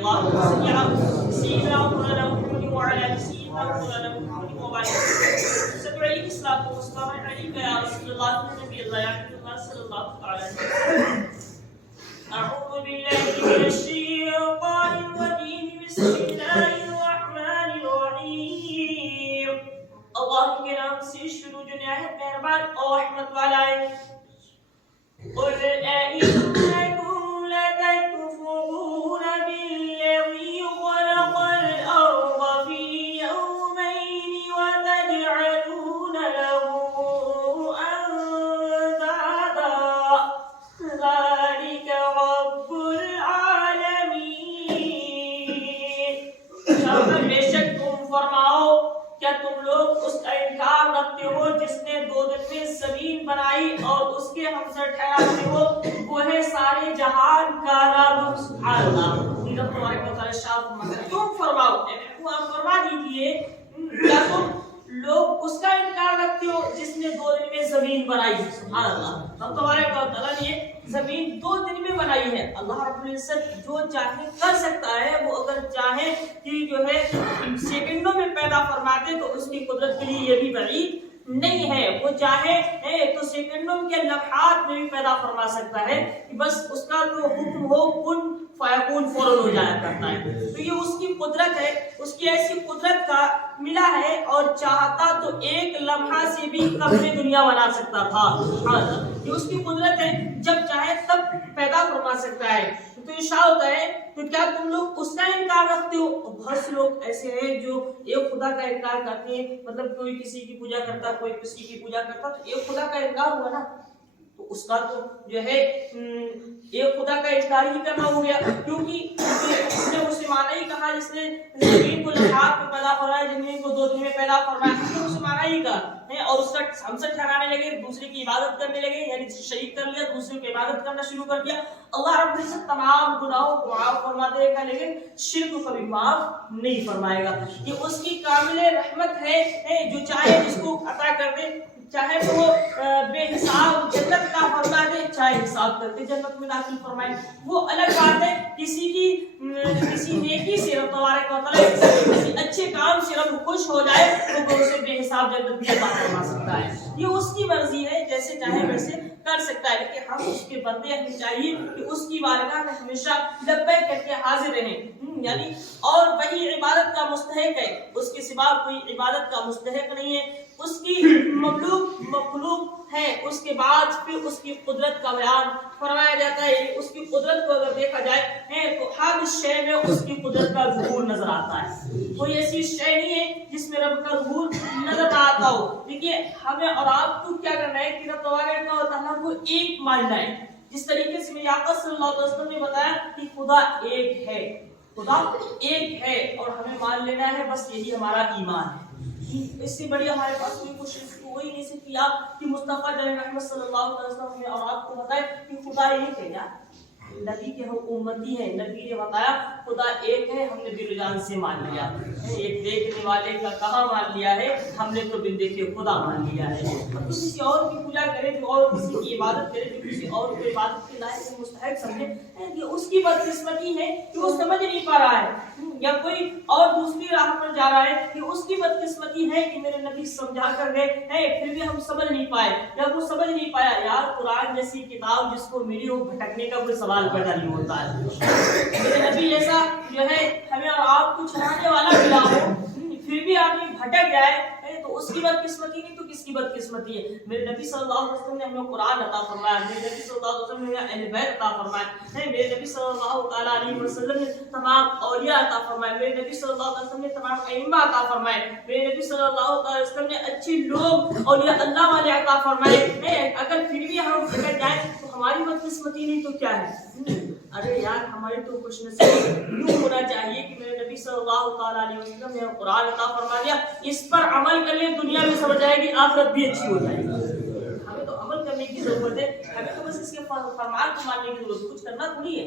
اللهم صل على سيدنا مولانا محمد وعلى ال سيدنا مولانا محمد وبارك وسلم عليه الصلاه والسلام عليك يا رسول الله نبي الله يا حبيب الله صلى الله عليه وسلم. اعوذ بالله من الشيطان الرجيم بسم الله الرحمن الرحيم. اللہ کے نام سے شروع جو نہایت مہربان اور رحمت والا ہے. قل أئنكم لتكفرون بالذي خلق الأرض في يومين وتجعلون له أندادا ذلك رب العالمين. بے شک تم فرماؤ کیا تم لوگ اس کا انکار رکھتے ہو جس نے 2 دن میں زمین بنائی اور اس کے ہمسر ٹھہراتے ہو وہ ہے سارے جہان کا رب. سبحان اللہ. رب تبارک و تعالی شاہ تم فرماؤ آپ فرما دیجئے کیا تم لوگ اس کا انکار رکھتے ہو جس نے 2 دن میں زمین بنائی. سبحان اللہ. رب تبارک و تعالی نے زمین 2 دن میں بنائی ہے. اللہ رب العزت جو چاہے کر سکتا ہے. وہ اگر چاہے کہ جو ہے سیکنڈوں میں پیدا فرماتے تو اس کی قدرت کے لیے یہ بھی بعید نہیں ہے. وہ چاہے تو سیکنڈوں کے لمحات میں بھی پیدا فرما سکتا ہے کہ بس اس کا جو حکم ہو کن فیکون فوراً ہو جایا کرتا ہے. تو یہ اس کی قدرت ہے. اس کی ایسی قدرت کا ملا ہے اور چاہتا تو ایک لمحہ سے بھی کم میں دنیا بنا سکتا تھا. یہ اس کی قدرت ہے. جب چاہے تب پیدا فرما سکتا ہے. تو ارشاد ہوتا ہے تو کیا تم لوگ اس کا انکار رکھتے ہو. بہت سے لوگ ایسے ہیں جو ایک خدا کا انکار کرتے ہیں. مطلب کوئی کسی کی پوجا کرتا کوئی کسی کی پوجا کرتا تو ایک خدا کا انکار ہوا نا. تو اس کا تو جو ہے ایک خدا کا انکار ہی کرنا ہو گیا. کیونکہ اس نے اسے مانا ہی کہا جس نے زمین کو لمحات میں پیدا فرمایا زمین کو 2 دن میں پیدا فرمایا اسے مانا ہی کہا اور اس کا ہم سے ٹھہرانے لگے دوسرے کی عبادت کرنے لگے یعنی شریک کر لیا دوسرے کی عبادت کرنا شروع کر دیا. اللہ رب العزت تمام گناہوں کو معاف فرما دے گا لیکن شرک کو کبھی معاف نہیں فرمائے گا. یہ اس کی کامل رحمت ہے جو چاہے جس کو عطا کر دے. چاہے وہ بے حساب جنت کا فرما دے چاہے حساب کرتے جنت میں داخل فرمائے وہ الگ بات ہے. کسی نیکی سے رب تبارک و تعالی کسی اچھے کام سے رب خوش ہو جائے تو اسے بے حساب جنت بھی عطا فرما سکتا ہے. یہ اس کی مرضی ہے جیسے چاہے ویسے کر سکتا ہے. لیکن ہم اس کے بندے ہمیں چاہیے کہ اس کی بارگاہ میں ہمیشہ لبیک کر کے حاضر رہیں. یعنی اور وہی عبادت کا مستحق ہے. اس کے سوا کوئی عبادت کا مستحق نہیں ہے. اس کی مخلوق ہے. اس کے بعد پھر اس کی قدرت کا بیان فرمایا جاتا ہے. اس کی قدرت کو اگر دیکھا جائے تو ہر شے میں اس کی قدرت کا ظہور نظر آتا ہے. کوئی ایسی شے نہیں ہے جس میں رب کا ظہور نظر نہ آتا ہو. دیکھیے ہمیں اور آپ کو کیا کرنا ہے کہ رب تبارک و تعالیٰ کو ایک ماننا ہے. جس طریقے سے میرے آقا صلی اللہ علیہ وسلم نے بتایا کہ خدا ایک ہے. خدا ایک ہے اور ہمیں مان لینا ہے. بس یہی ہمارا ایمان ہے. اس سے بڑی ہمارے پاس کوئی کوشش کوئی نہیں سکتی آپ کہ مصطفیٰ جناب محمد صلی اللہ علیہ وسلم نے اور آپ کو بتائے کہ خدا ایک ہے. کیا نبی کے ہم امتی ہیں. نبی نے بتایا خدا ایک ہے. ہم نے دل جان سے مان لیا. ایک دیکھنے والے کا کہاں مان لیا ہے. ہم نے تو بن دیکھے خدا مان لیا ہے. کسی اور کی پوجا کرے جو اور کسی کی عبادت کرے جو کسی اور کو عبادت کے لائق مستحق سمجھے یہ اس کی بدقسمتی ہے کہ وہ سمجھ نہیں پا رہا ہے. یا کوئی اور دوسری راہ پر جا رہا ہے کہ اس کی بدقسمتی ہے کہ میرے نبی سمجھا کر گئے پھر بھی ہم سمجھ نہیں پائے. یا وہ سمجھ نہیں پایا. یار قرآن جیسی کتاب جس کو ملی ہو بھٹکنے کا کوئی سوال پیدا نہیں ہوتا ہے. میرے نبی ایسا جو ہے ہمیں اور آپ کو چلانے والا ملا ہو پھر بھی آدمی بھٹک جائے تو اس کی بدقسمتی نہیں تو کس کی بدقسمتی ہے. میرے نبی صلی اللہ علیہ وسلم نے ہمیں قرآن عطا فرمایا. میرے نبی صلی اللہ علیہ وسلم نے اہل بیت عطا فرمایا. میرے نبی صلی اللہ علیہ وسلم نے تمام اولیاء عطا فرمائے. میرے نبی صلی اللہ علیہ وسلم نے تمام ائمہ عطا فرمائے. میرے نبی صلی اللہ علیہ وسلم نے اچھے لوگ اولیاء اللہ والے عطا فرمائے. اگر پھر بھی ہم بھٹک جائیں تو ہماری بدقسمتی نہیں تو کیا ہے. ارے یار ہماری تو خوش نصیبی یوں ہونا چاہیے کہ میرے نبی صلی اللہ علیہ وسلم نے قرآن عطا فرما دیا. اس پر عمل کر لیں دنیا بھی سمجھ جائے گی آخرت بھی اچھی ہو جائے گی. ہمیں تو عمل کرنے کی ضرورت ہے. ہمیں تو بس اس کے فرمان کو ماننے کی ضرورت. کچھ کرنا تھوڑی ہے.